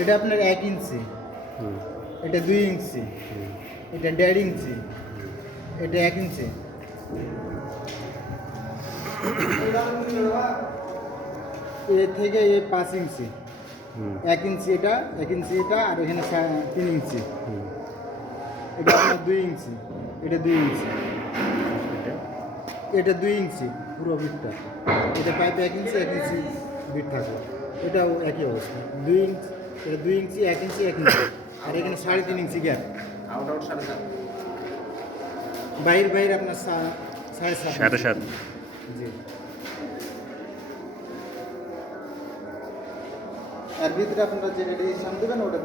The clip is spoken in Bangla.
এটা আপনার 1 ইঞ্চি, এটা 2 ইঞ্চি, এটা 1.5 ইঞ্চি, এটা 1 ইঞ্চি, এ থেকে এ 5 ইঞ্চি, 1 ইঞ্চি এটা, 1 ইঞ্চি এটা, আর এখানে 3 ইঞ্চি, এটা আপনার 2 ইঞ্চি, এটা 2 ইঞ্চি, এটা 2 ইঞ্চি পুরো বিটটা, এটা পাইপে 1 ইঞ্চি 1 ইঞ্চি বিট থাকে, এটাও একই অবস্থা 2 ইঞ্চি, এটা 2 ইঞ্চি 1 ইঞ্চি 1 ইঞ্চি, আর এখানে 3.5 ইঞ্চি গ্যাপ, আউট আউট 7.5, বাইরে বাইরে আপনার 7.5 জি। আর ভিতরে আপনারা যে রেডিয়েশন দেবেন ওটা